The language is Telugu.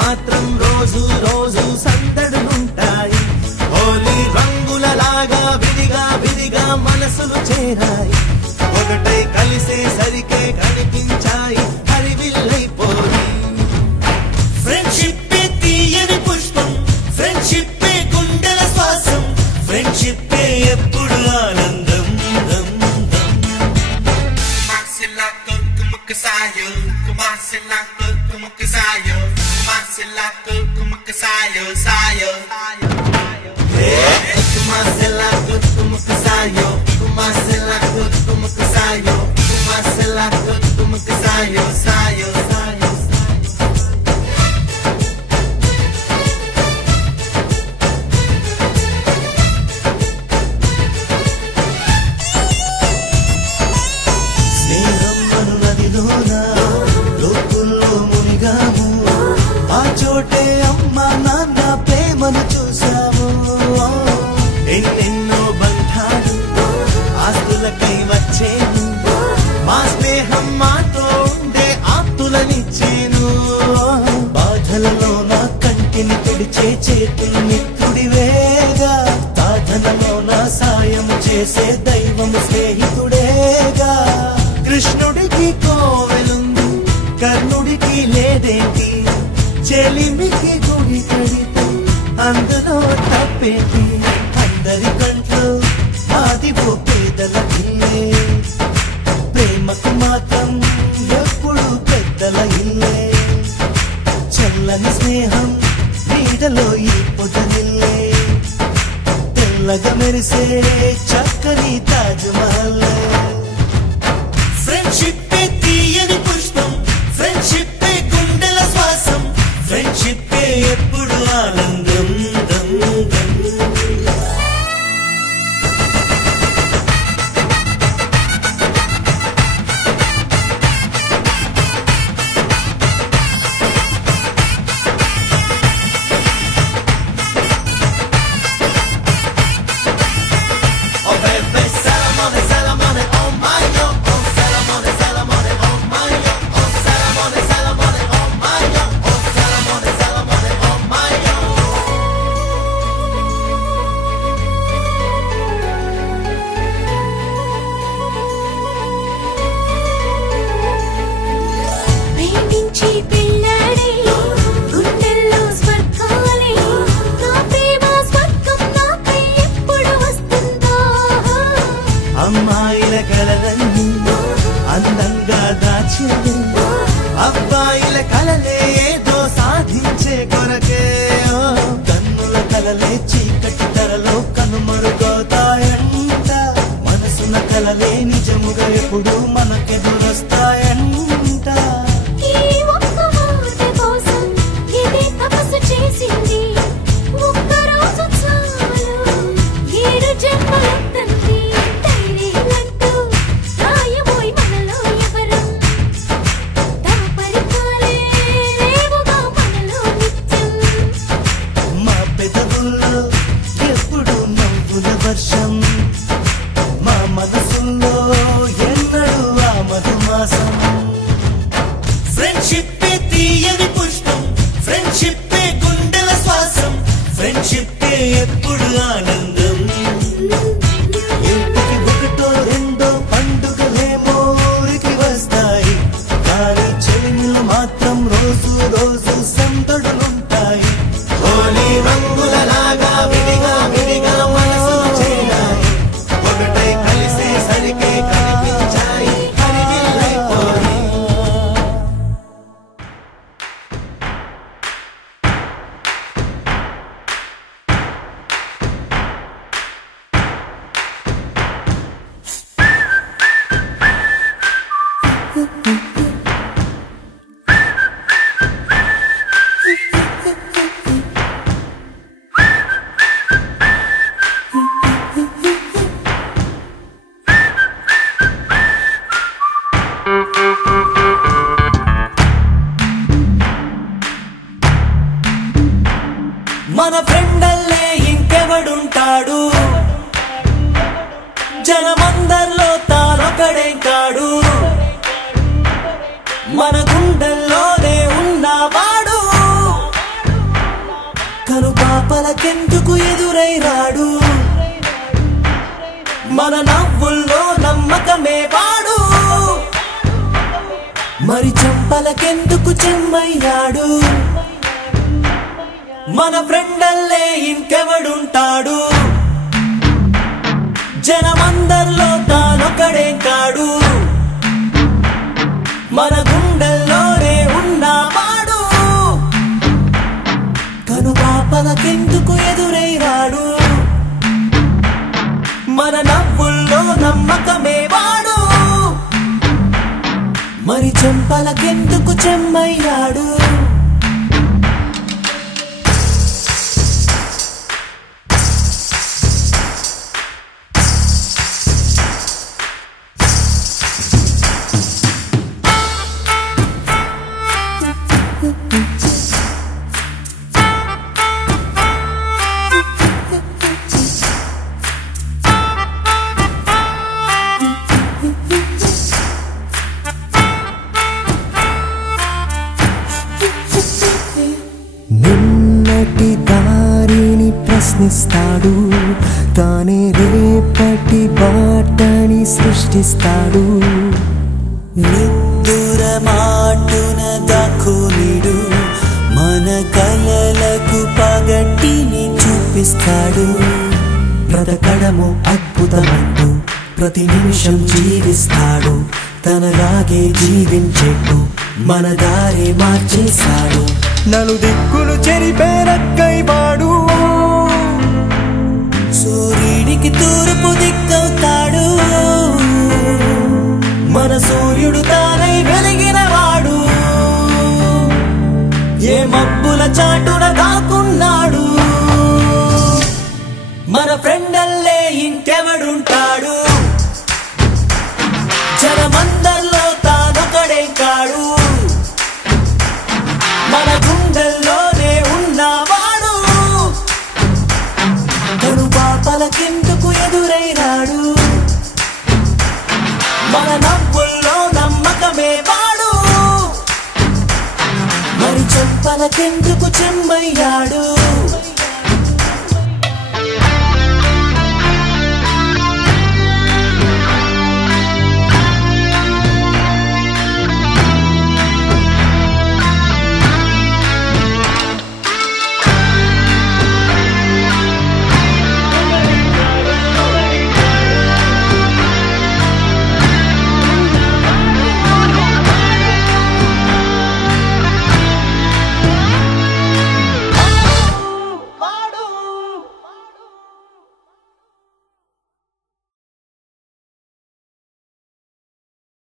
మాత్రం రోజు రోజు సందడులుంటాయి. హోలీ రంగులలాగా విడిగా విడిగా మనసులు చేరాయి. ఒకటై కలిసేసరికే కనిపించాయి హరివిల్లైపోయి. ఫ్రెండ్షిప్ తీయని పుష్పం, ఫ్రెండ్షిప్ గుండెల శ్వాసం, ఫ్రెండ్షిప్ ఎప్పుడు ఆనందం. Sayo, kumasila kumukasayo, kumasila kumukasayo, sayo. Kumasila kumukasayo, kumasila kumukasayo, kumasila kumukasayo, sayo, sayo. చోటే అమ్మ నాన్న ప్రేమను చూసాము. ఎన్నెన్నో బంధాలు ఆస్తులకై వచ్చేను. మా స్నేహం మాతో ఉండే ఆప్తులనిచ్చేను. బాధలలో నా కంటిని తుడిచే చేతులు మిత్రుడివేగా. సాధనలో నా సాయం చేసే దైవము స్నేహితుడేగా. కృష్ణుడికి కోవెలుంది, కర్ణుడికి లేదేంటి? చెలిమికి గుడి కడితే అందులో తప్పేటి? అందరి కంట్లో మాది ఓ పేదల ఇల్లే, ప్రేమకు మాత్రం ఎప్పుడు పెద్దల ఇల్లే. చల్లని స్నేహం నీడలో ఈ పొదనిల్లే, తెల్లగా మెరిసే చక్కని తాజ్ మహల్. ఫ్రెండ్షిప్ తీయని పుష్పం, ఫ్రెండ్షిప్ గుండెల శ్వాసం, ఫ్రెండ్షిప్ ఎప్పుడు ఆనందం. అమ్మాయిల కలలన్నీ అందంగా దాచేది, అబ్బాయిల కలలే ఏదో సాధించే కొరకే. కన్నుల కలలే చీకటి ధరలో కనుమరుగవుతాయంట. మనసున కలలే నిజముగా ఎప్పుడు మనకెదురొస్తాయంట. ఎప్పుడు నవ్వుల వర్షం, మా మనసుల్లో ఎన్నడూ ఆ మధుమాసం. ఫ్రెండ్షిప్ తీయని పుష్పం, ఫ్రెండ్షిప్ గుండెల శ్వాసం, ఫ్రెండ్షిప్ ఎప్పుడు ఆనందం. ఇంటికి ఒకటో రెండో పండుగలేమో ఊరికి వస్తాయి, కానీ చెలిమిలు మాత్రం రోజు రోజు సందడులుంటాయి. హోలీ రంగులలాగా విడిగా విడిగా మనసులు చేరాయి. ఒకటై కలిసేసరికే కనిపించాయి హరివిల్లైపోయి. మన ఫ్రెండల్లే ఇంకెవడుంటాడు? జనమందరిలో తానొకడేం కాడు. మన గుండెల్లోనే ఉన్నవాడు నమ్మకమే వాడు మరి చెంపలకెందుకు చెమ్మయ్యాడు మన ఫ్రెండల్లే ఇంకెవడుంటాడు జనమందరిలో తానొకడే కాడు మన గుండెల్లోనే ఉన్నవాడు కనుపాపలకెందుకు ఎదురైనాడు మన నవ్వుల్లో నమ్మకమే వాడు మరి చెంపలకెందుకు చెమ్మయ్యాడు నిన్నటి దారిని ప్రశ్నిస్తాడు తానే రేపటి బాటని సృష్టిస్తాడు నిద్దుర మాటున దాక్కునిడు మన కలలకు పగటిని చూపిస్తాడు బ్రతకడము అద్భుతమంటూ ప్రతి నిమిషం జీవిస్తాడు తనలాగే జీవించేట్టు మన దారి మార్చేశాడు నలుదిక్కులు చెరిపేరక్కై వాడు సూర్యుడికి తూర్పు దిక్కవుతాడు మన సూర్యుడు తానై వెలిగిన వాడు ఏ మబ్బుల చాటున దాక్కున్నాడు మన ఫ్రెండల్లే ఇంకెవడుంటాడు జనమందరిలో తానొకడే కాడు మన గుండెల్లోనే ఉన్నవాడు కనుపాపలకెందుకు ఎదురైనాడు మన నవ్వుల్లో నమ్మకమే వాడు మరి చెంపలకెందుకు చెమ్మయ్యాడు